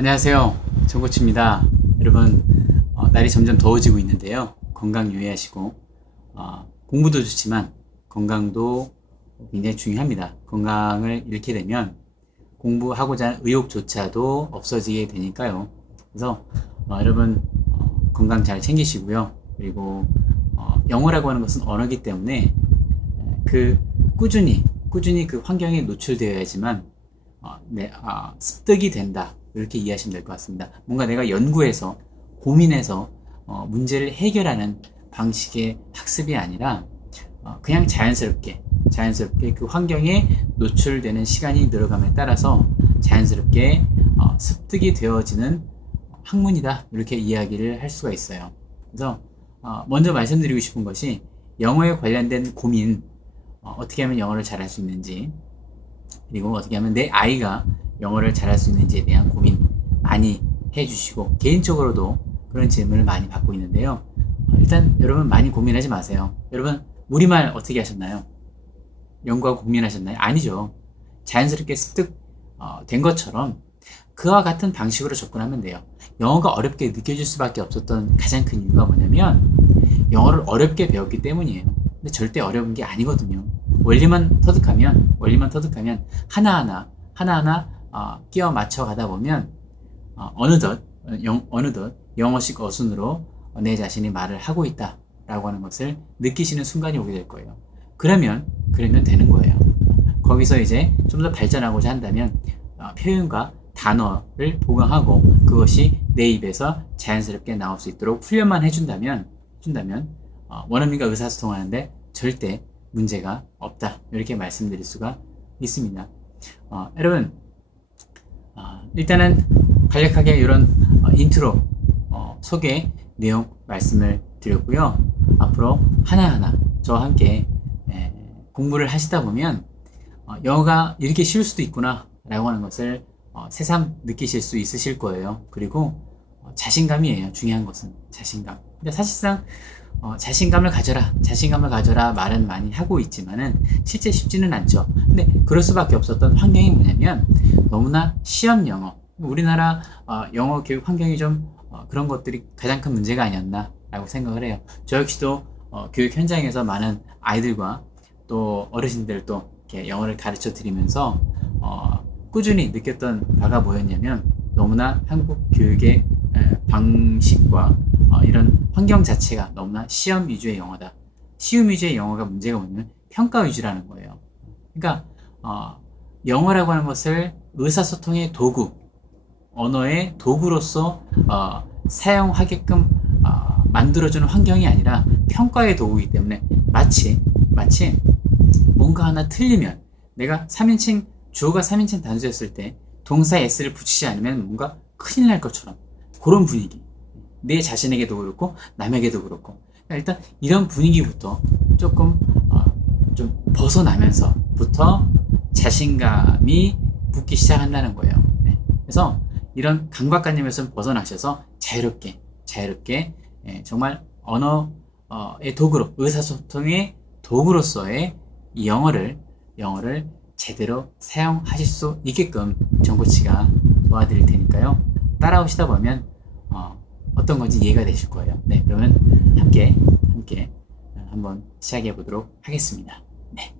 안녕하세요. 정코치입니다. 여러분, 어, 날이 점점 더워지고 있는데요. 건강 유의하시고, 어, 공부도 좋지만 건강도 굉장히 중요합니다. 건강을 잃게 되면 공부하고자 하는 의욕조차도 없어지게 되니까요. 그래서 어, 여러분 어, 건강 잘 챙기시고요. 그리고 어, 영어라고 하는 것은 언어기 때문에 에, 그 꾸준히 꾸준히 그 환경에 노출되어야지만 어, 네, 아, 습득이 된다. 이렇게 이해하시면 될 것 같습니다. 뭔가 내가 연구해서 고민해서 어, 문제를 해결하는 방식의 학습이 아니라 어, 그냥 자연스럽게 자연스럽게 그 환경에 노출되는 시간이 늘어감에 따라서 자연스럽게 어, 습득이 되어지는 학문이다 이렇게 이야기를 할 수가 있어요. 그래서 어, 먼저 말씀드리고 싶은 것이 영어에 관련된 고민 어, 어떻게 하면 영어를 잘할 수 있는지 그리고 어떻게 하면 내 아이가 영어를 잘할 수 있는지에 대한 고민 많이 해주시고 개인적으로도 그런 질문을 많이 받고 있는데요. 어, 일단 여러분 많이 고민하지 마세요. 여러분 우리말 어떻게 하셨나요? 영어하고 고민하셨나요? 아니죠. 자연스럽게 습득 어, 된 것처럼 그와 같은 방식으로 접근하면 돼요. 영어가 어렵게 느껴질 수밖에 없었던 가장 큰 이유가 뭐냐면 영어를 어렵게 배웠기 때문이에요. 근데 절대 어려운 게 아니거든요. 원리만 터득하면 원리만 터득하면 하나하나 하나하나 어, 끼워 맞춰 가다 보면 어, 어느덧 영, 어느덧 영어식 어순으로 내 자신이 말을 하고 있다라고 하는 것을 느끼시는 순간이 오게 될 거예요. 그러면 그러면 되는 거예요. 거기서 이제 좀 더 발전하고자 한다면 어, 표현과 단어를 보강하고 그것이 내 입에서 자연스럽게 나올 수 있도록 훈련만 해준다면 해준다면 어, 원어민과 의사소통하는데 절대 문제가 없다 이렇게 말씀드릴 수가 있습니다. 어, 여러분 어, 일단은 간략하게 이런 어, 인트로 어, 소개 내용 말씀을 드렸고요. 앞으로 하나하나 저와 함께 에, 공부를 하시다 보면 어, 영어가 이렇게 쉬울 수도 있구나 라고 하는 것을 어, 새삼 느끼실 수 있으실 거예요. 그리고 어, 자신감이에요. 중요한 것은 자신감. 근데 사실상 어, 자신감을 가져라, 자신감을 가져라 말은 많이 하고 있지만은 실제 쉽지는 않죠. 근데 그럴 수밖에 없었던 환경이 뭐냐면 너무나 시험 영어, 우리나라 어, 영어 교육 환경이 좀 어, 그런 것들이 가장 큰 문제가 아니었나라고 생각을 해요. 저 역시도 어, 교육 현장에서 많은 아이들과 또 어르신들 또 이렇게 영어를 가르쳐 드리면서 어, 꾸준히 느꼈던 바가 뭐였냐면 너무나 한국 교육의 에, 방식과 어, 이런 환경 자체가 너무나 시험 위주의 영어다. 시험 위주의 영어가 문제가 뭐냐면 평가 위주라는 거예요. 그러니까 어, 영어라고 하는 것을 의사소통의 도구, 언어의 도구로서 어, 사용하게끔 어, 만들어주는 환경이 아니라 평가의 도구이기 때문에 마치 마치 뭔가 하나 틀리면 내가 3인칭 주어가 3인칭 단수였을 때 동사 s를 붙이지 않으면 뭔가 큰일 날 것처럼 그런 분위기 내 자신에게도 그렇고 남에게도 그렇고 그러니까 일단 이런 분위기부터 조금 어, 좀 벗어나면서부터 자신감이 붙기 시작한다는 거예요. 네. 그래서 이런 강박관념에서 벗어나셔서 자유롭게 자유롭게 예, 정말 언어의 도구로 의사소통의 도구로서의 이 영어를 영어를 제대로 사용하실 수 있게끔 정코치가 도와드릴 테니까요. 따라오시다 보면 어, 어떤 건지 이해가 되실 거예요. 네, 그러면 함께 함께 한번 시작해 보도록 하겠습니다. 네.